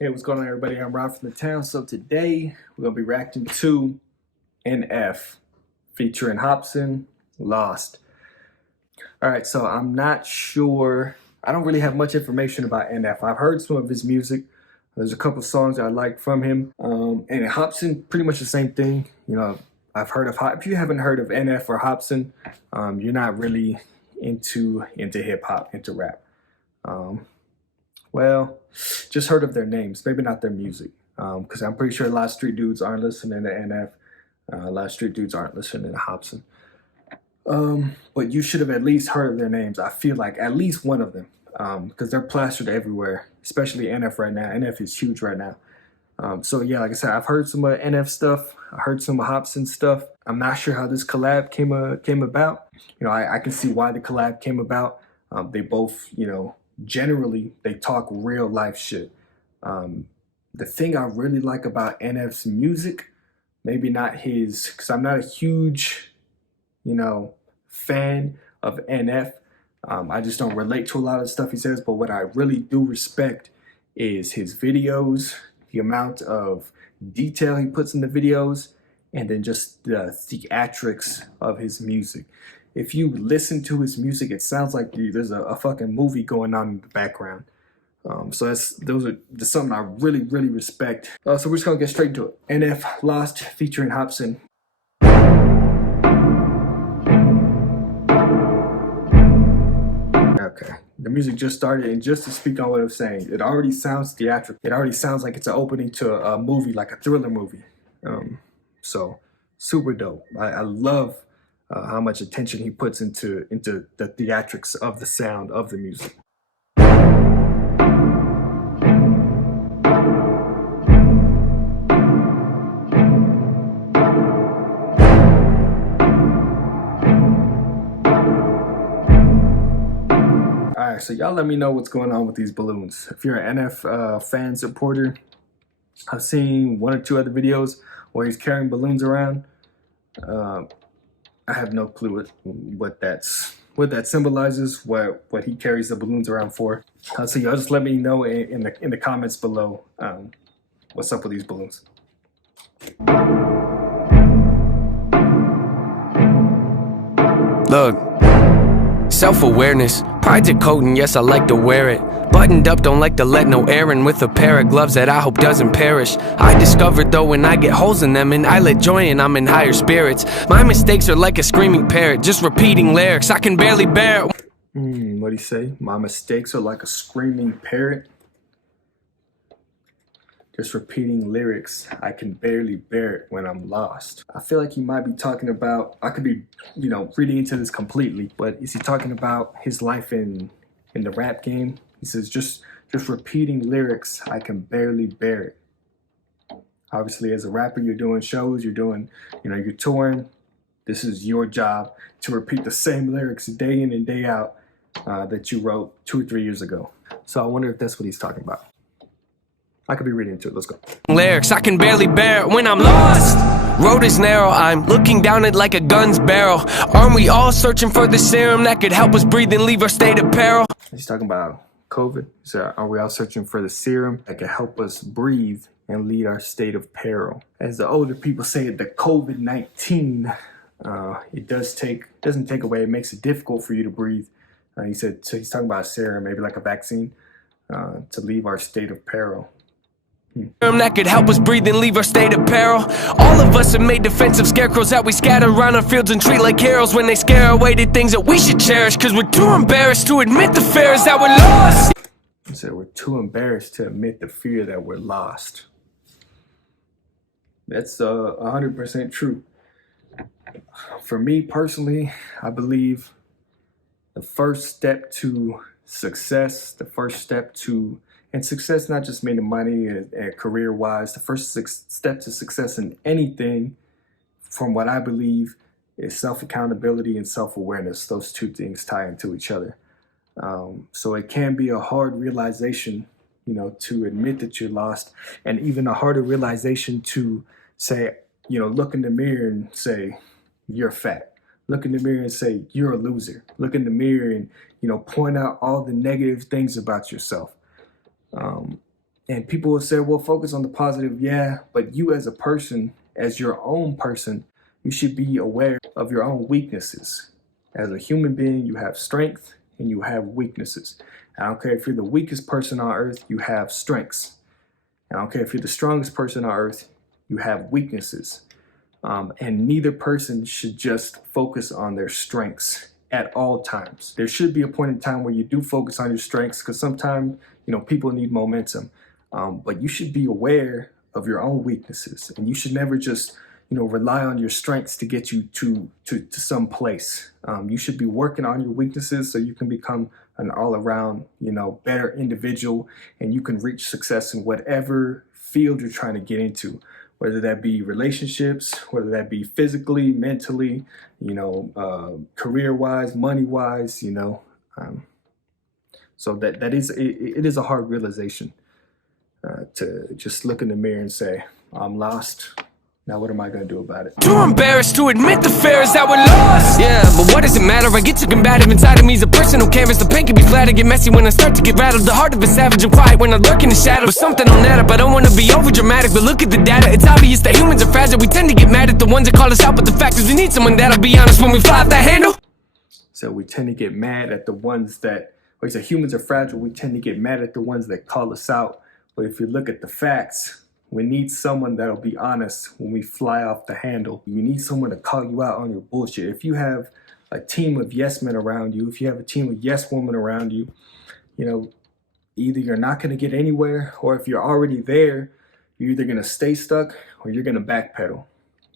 Hey, what's going on, everybody? I'm Rob from the town. So today we're gonna be reacting to NF featuring Hopsin, Lost. All right, so I'm not sure. I don't really have much information about NF. I've heard some of his music. There's a couple songs I like from him. And Hopsin, pretty much the same thing. I've heard of If you haven't heard of NF or Hopsin, you're not really into hip hop, into rap. Um, Well, just heard of their names, maybe not their music. Because I'm pretty sure a lot of street dudes aren't listening to NF. A lot of street dudes aren't listening to Hopsin. But you should have at least heard of their names. I feel like at least one of them, because they're plastered everywhere, especially NF right now. NF is huge right now. So yeah, like I said, I've heard some of NF stuff. I heard some of Hopsin stuff. I'm not sure how this collab came about. I can see why the collab came about. They both, generally they talk real life shit. The thing I really like about NF's music, maybe not his, because I'm not a huge, fan of NF. I just don't relate to a lot of the stuff he says, but what I really do respect is his videos, the amount of detail he puts in the videos, and then just the theatrics of his music. If you listen to his music, it sounds like there's a fucking movie going on in the background. So those are just something I really, really respect. So we're just gonna get straight into it. NF Lost featuring Hopsin. Okay, the music just started, and just to speak on what I was saying, it already sounds theatrical. It already sounds like it's an opening to a movie, like a thriller movie. So super dope. I love how much attention he puts into the theatrics of the sound of the music. All right, so y'all let me know what's going on with these balloons. If you're an NF fan supporter, I've seen one or two other videos where he's carrying balloons around. I have no clue what that symbolizes, what he carries the balloons around for. So y'all just let me know in the comments below what's up with these balloons. Look, self-awareness, pride's a coat and yes I like to wear it. Buttoned up, don't like to let no air in, with a pair of gloves that I hope doesn't perish. I discovered though when I get holes in them, and I let joy in, I'm in higher spirits. My mistakes are like a screaming parrot, just repeating lyrics I can barely bear it. What'd he say? My mistakes are like a screaming parrot, just repeating lyrics I can barely bear it when I'm lost. I feel like he might be talking about, I could be, reading into this completely, but is he talking about his life in the rap game? He says, just repeating lyrics I can barely bear it. Obviously, as a rapper, you're doing shows, you're doing, you're touring. This is your job to repeat the same lyrics day in and day out that you wrote 2 or 3 years ago. So I wonder if that's what he's talking about. I could be reading into it. Let's go. Lyrics I can barely bear it when I'm lost. Road is narrow, I'm looking down it like a gun's barrel. Aren't we all searching for the serum that could help us breathe and leave our state of peril? He's talking about COVID. So are we all searching for the serum that can help us breathe and lead our state of peril? As the older people say, the COVID-19, it doesn't take away. It makes it difficult for you to breathe. He said, so he's talking about a serum, maybe like a vaccine, to leave our state of peril. That could help us breathe and leave our state of peril. All of us have made defensive scarecrows that we scatter around our fields and treat like heroes when they scare away the things that we should cherish, cause we're too embarrassed to admit the fear is that we're lost. He said we're too embarrassed to admit the fear that we're lost. That's 100% true. For me personally, I believe the first step to success, and success not just meaning money and career-wise, the first step to success in anything, from what I believe, is self-accountability and self-awareness. Those two things tie into each other. So it can be a hard realization, to admit that you're lost, and even a harder realization to say, look in the mirror and say, you're fat. Look in the mirror and say, you're a loser. Look in the mirror and, point out all the negative things about yourself. And people will say, well, focus on the positive. Yeah, but you as a person, as your own person, you should be aware of your own weaknesses. As a human being, you have strength and you have weaknesses. I don't care if you're the weakest person on earth, you have strengths. I don't care if you're the strongest person on earth, you have weaknesses. And neither person should just focus on their strengths at all times. There should be a point in time where you do focus on your strengths, because sometimes, people need momentum. But you should be aware of your own weaknesses, and you should never just, rely on your strengths to get you to some place. You should be working on your weaknesses so you can become an all-around, better individual, and you can reach success in whatever field you're trying to get into, whether that be relationships, whether that be physically, mentally, career-wise, money-wise, So it is a hard realization to just look in the mirror and say, I'm lost. Now what am I gonna do about it? Too embarrassed to admit the fear is that we're lost. Yeah, but what does it matter? I get too combative inside of me. Is a personal canvas. The pain can be flat. I get messy when I start to get rattled. The heart of a savage and quiet when I lurk in the shadow. But something on that up. I don't wanna be over dramatic, but look at the data. It's obvious that humans are fragile. We tend to get mad at the ones that call us out, but the fact is we need someone that'll be honest when we fly off that handle. So we tend to get mad at the ones that, like I said, humans are fragile. We tend to get mad at the ones that call us out. But if you look at the facts, we need someone that'll be honest when we fly off the handle. You need someone to call you out on your bullshit. If you have a team of yes men around you, if you have a team of yes women around you, either you're not going to get anywhere, or if you're already there, you're either going to stay stuck or you're going to backpedal.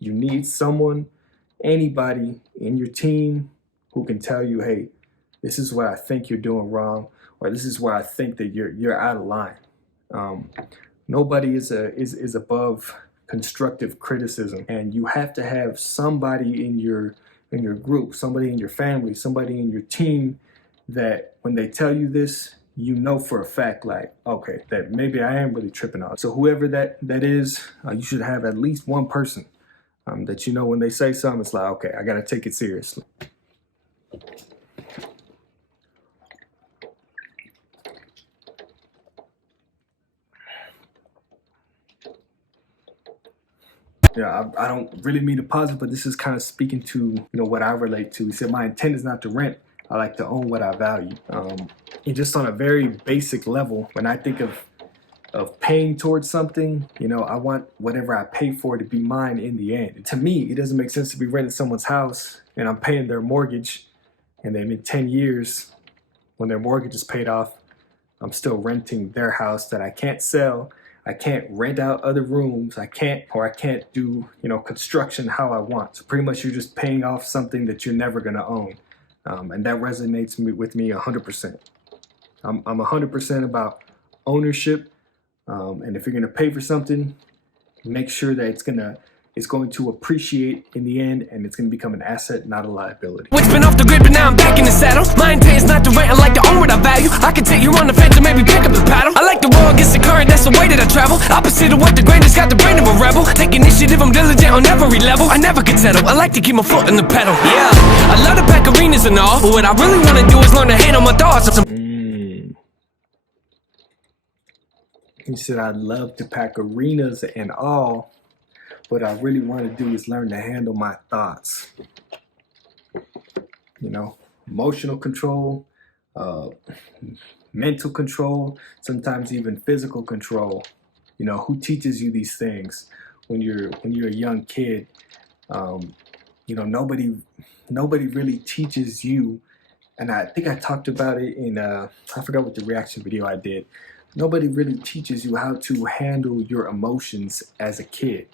You need someone, anybody in your team who can tell you, hey, this is what I think you're doing wrong, or this is where I think that you're out of line. Nobody is above constructive criticism, and you have to have somebody in your group, somebody in your family, somebody in your team that when they tell you this, for a fact, like, okay, that maybe I am really tripping out. So whoever that is, you should have at least one person that when they say something, it's like, okay, I gotta take it seriously. Yeah, I don't really mean to pause it, but this is kind of speaking to what I relate to. He said, my intent is not to rent. I like to own what I value. And just on a very basic level, when I think of paying towards something, I want whatever I pay for to be mine in the end. And to me, it doesn't make sense to be renting someone's house and I'm paying their mortgage, and then in 10 years, when their mortgage is paid off, I'm still renting their house that I can't sell. I can't rent out other rooms. I can't do, construction how I want. So pretty much you're just paying off something that you're never gonna own. And that resonates with me 100%. I'm 100% about ownership. And if you're gonna pay for something, make sure that it's going to appreciate in the end, and it's going to become an asset, not a liability. It's been off the grid, but now I'm back in the saddle. My intent is not to rent, I like to own what I value. I can take you on the fence and maybe pick up the paddle. I like the roll against the current, that's the way that I travel. Opposite of what the grain has got the brain of a rebel. Take initiative, I'm diligent on every level. I never could settle, I like to keep my foot in the pedal. Yeah, I love to pack arenas and all, but what I really want to do is learn to handle my thoughts. He said, I'd love to pack arenas and all, what I really want to do is learn to handle my thoughts. Emotional control, mental control, sometimes even physical control. Who teaches you these things when you're a young kid? Nobody really teaches you. And I think I talked about it in I forgot what the reaction video I did. Nobody really teaches you how to handle your emotions as a kid.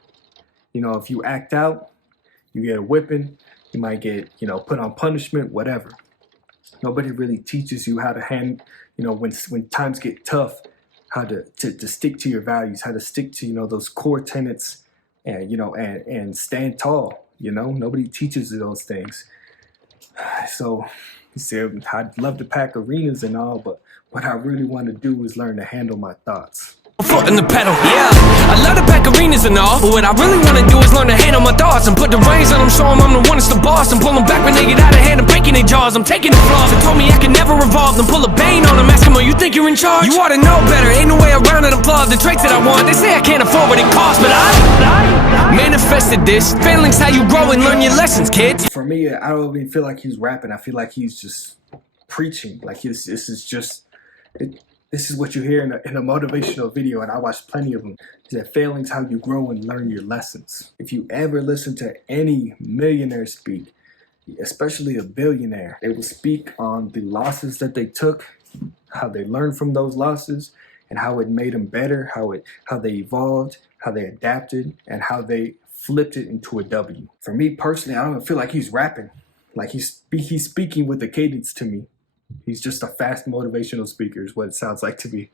If you act out, you get a whipping, you might get, put on punishment, whatever. Nobody really teaches you how to when times get tough, how to stick to your values, how to stick to, those core tenets and, and stand tall, Nobody teaches you those things. So he said, I'd love to pack arenas and all, but what I really want to do is learn to handle my thoughts. Foot in the pedal, yeah. I love to pack arenas and all, but what I really wanna do is learn to handle my thoughts and put the reins on them, show them I'm the one that's the boss, and pull them back when they get out of hand and breaking their jaws. I'm taking the flaws and told me I can never revolve, then pull a bane on them, ask them, oh, you think you're in charge? You ought to know better, ain't no way around it. I'm flawed, the traits that I want, they say I can't afford what it costs, but I manifested this. Failing's how you grow and learn your lessons, kids. For me, I don't even feel like he's rapping. I feel like he's just preaching. Like this is just this is what you hear in a motivational video, and I watched plenty of them. He said, failing's how you grow and learn your lessons. If you ever listen to any millionaire speak, especially a billionaire, they will speak on the losses that they took, how they learned from those losses, and how it made them better, how they evolved, how they adapted, and how they flipped it into a W. For me personally, I don't feel like he's rapping. Like he's speaking with a cadence to me. He's just a fast motivational speaker is what it sounds like to me.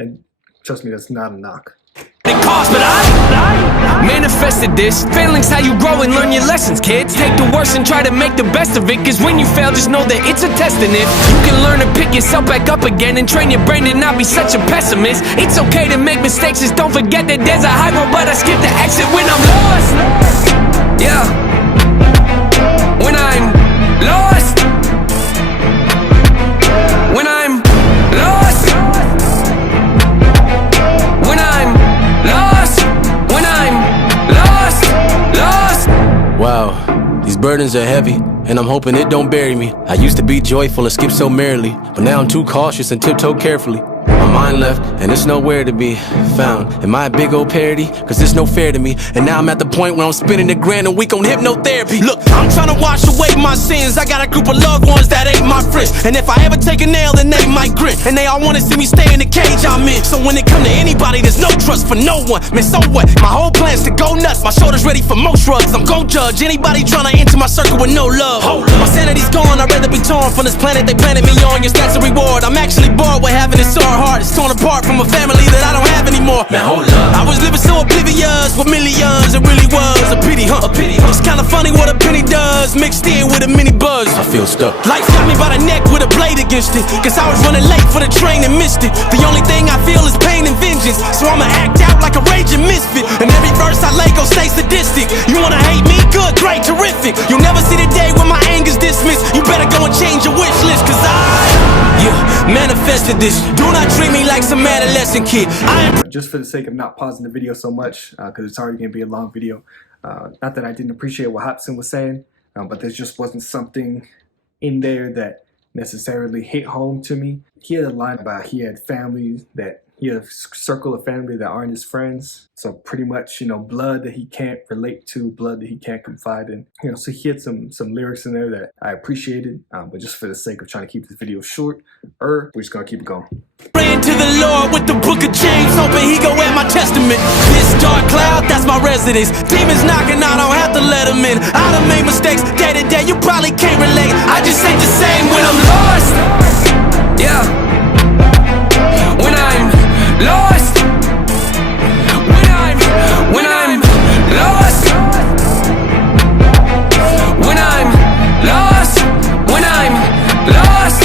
And trust me, that's not a knock. But I manifested this. Failing's how you grow and learn your lessons, kids. Take the worst and try to make the best of it, cause when you fail, just know that it's a test. And if you can learn to pick yourself back up again and train your brain to not be such a pessimist, it's okay to make mistakes, just don't forget that there's a high road, but I skip the exit when I'm lost. Yeah. When I'm lost. When I'm lost. When I'm lost. When I'm lost. Lost. Wow, these burdens are heavy, and I'm hoping it don't bury me. I used to be joyful and skip so merrily, but now I'm too cautious and tiptoe carefully. My mind left, and it's nowhere to be found. Am I a big old parody? Cause it's no fair to me. And now I'm at the point where I'm spending $1,000 a week on hypnotherapy. Look, I'm trying to wash away my sins. I got a group of loved ones that ain't my friends, and if I ever take a nail, then they might grin. And they all wanna see me stay in the cage I'm in. So when it come to anybody, there's no trust for no one. Man, so what? My whole plan's to go nuts. My shoulder's ready for most shrugs. I'm gon' judge anybody trying to enter my circle with no love. My sanity's gone, I'd rather be torn from this planet they planted me on. Your stats a reward. I'm actually bored with having this sore heart. It's torn apart from a family that I don't have anymore. Man, hold up. I was living so oblivious with millions. It really was a pity, huh? A pity, huh? It's kinda funny what a penny does, mixed in with a mini buzz. I feel stuck. Life got me by the neck with a blade against it, cause I was running late for the train and missed it. The only thing I feel is pain and vengeance, so I'ma act out like a raging misfit. And every verse I lay gon' stay sadistic. You wanna hate me? Good, great, terrific. You'll never see the day when my anger's dismissed. You better go and change your wish list, cause manifested this. Do not treat me like some adolescent kid. Just for the sake of not pausing the video so much, because it's already going to be a long video. Not that I didn't appreciate what Hopsin was saying, but there just wasn't something in there that necessarily hit home to me. He had a line about he had family that he had a circle of family that aren't his friends. So pretty much, you know, blood that he can't relate to, blood that he can't confide in. You know, so he had some lyrics in there that I appreciated, but just for the sake of trying to keep this video short, we're just gonna keep it going. Praying to the Lord with the book of James, hoping he go at my testament. This dark cloud, that's my residence. Demons knocking, I don't have to let them in. I done made mistakes day to day, you probably can't relate. I just ain't the same when I'm lost. Yeah. When I'm lost. When I'm lost. When I'm lost. When I'm lost.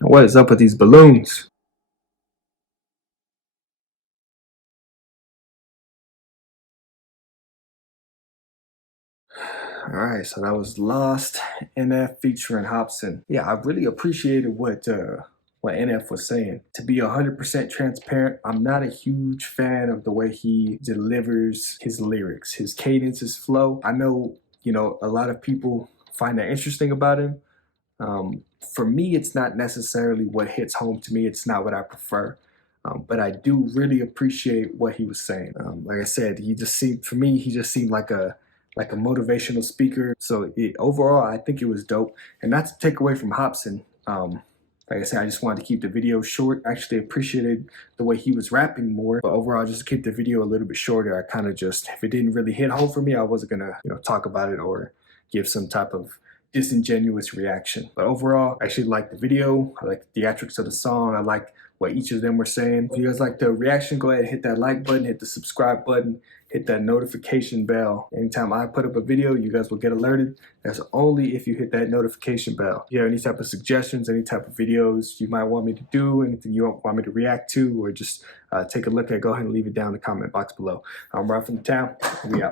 What is up with these balloons? Alright, so that was Lost, NF featuring Hopsin. Yeah, I really appreciated what NF was saying. To be 100% transparent, I'm not a huge fan of the way he delivers his lyrics, his cadence, his flow. I know, you know, a lot of people find that interesting about him. For me, it's not necessarily what hits home to me. It's not what I prefer. But I do really appreciate what he was saying. Like I said, he just seemed like a motivational speaker. So overall, I think it was dope. And not to take away from Hopsin, like I said, I just wanted to keep the video short. I actually appreciated the way he was rapping more, but overall, just to keep the video a little bit shorter, I kind of just, if it didn't really hit home for me, I wasn't gonna, you know, talk about it or give some type of disingenuous reaction. But overall, I actually liked the video. I like the theatrics of the song. I like what each of them were saying. If you guys like the reaction, go ahead and hit that like button, hit the subscribe button, hit that notification bell. Anytime I put up a video, you guys will get alerted. That's only if you hit that notification bell. If you have any type of suggestions, any type of videos you might want me to do, anything you want me to react to, or just take a look at, go ahead and leave it down in the comment box below. I'm Ralph from the town. We out.